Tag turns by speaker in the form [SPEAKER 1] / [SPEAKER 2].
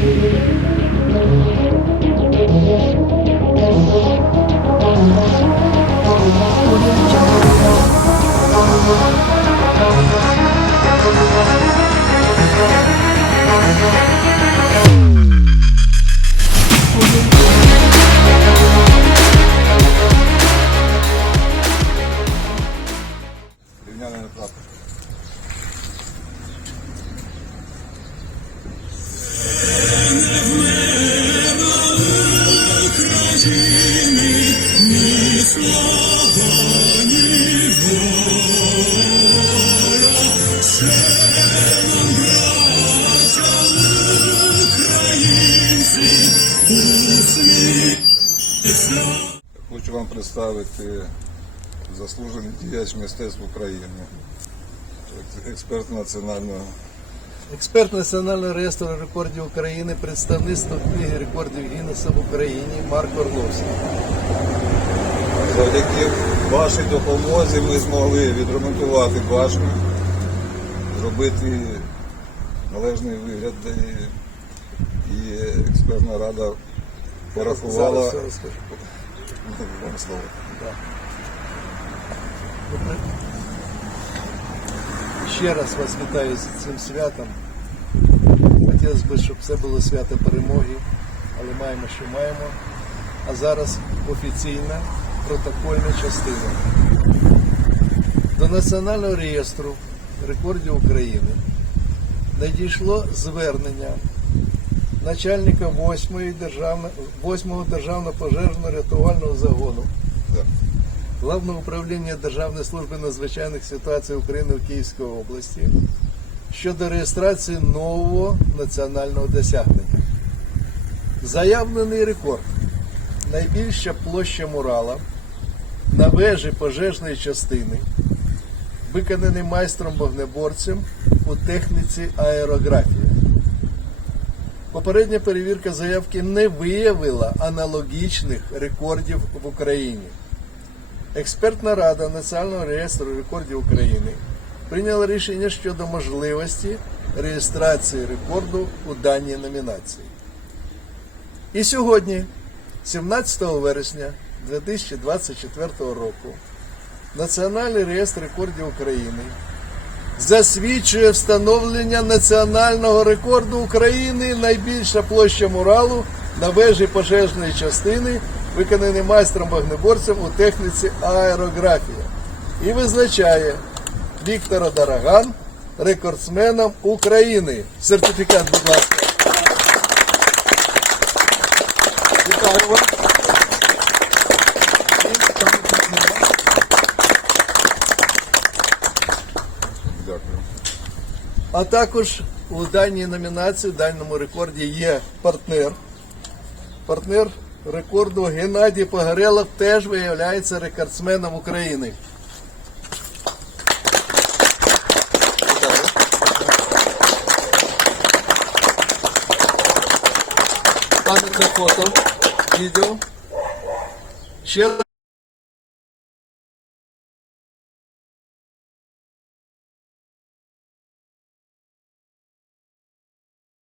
[SPEAKER 1] Thank you. Хочу вам представити заслужений діяч мистецтв України, експерт національного
[SPEAKER 2] Експерт Національного реєстру рекордів України, представництво книги рекордів Гіннеса в Україні Марк Орловський.
[SPEAKER 1] Завдяки вашій допомозі ми змогли відремонтувати башню, зробити належний вигляд, і, експертна рада порахувала
[SPEAKER 2] Зараз все розкажу. Ще раз вас вітаю з цим святом. Хотілося б, щоб це було свято перемоги, але маємо, що маємо. А зараз офіційна протокольна частина. До Національного реєстру рекордів України надійшло звернення начальника 8-ї державно, 8-го державного пожежно-рятувального загону
[SPEAKER 1] Да.
[SPEAKER 2] Управління Державної служби надзвичайних ситуацій України в Київській області щодо реєстрації нового національного досягнення. Заявлений рекорд. Найбільша площа мурала на вежі пожежної частини, виконаний майстром вогнеборцем у техніці аерографії. Попередня перевірка заявки не виявила аналогічних рекордів в Україні. Експертна рада Національного реєстру рекордів України прийняла рішення щодо можливості реєстрації рекорду у даній номінації. І сьогодні, 17 вересня 2024 року, Національний реєстр рекордів України засвідчує встановлення національного рекорду України найбільша площа муралу на вежі пожежної частини, виконаний майстром вогнеборцем у техніці аерографія. І визначає Віктора Дараган рекордсменом України. Сертифікат, будь ласка. Вітаю вас. А також у даній номінації, в даному рекорді є партнер. Партнер рекорду Геннадій Погорелов теж виявляється рекордсменом України. Пам'ятне фото, відео. Ще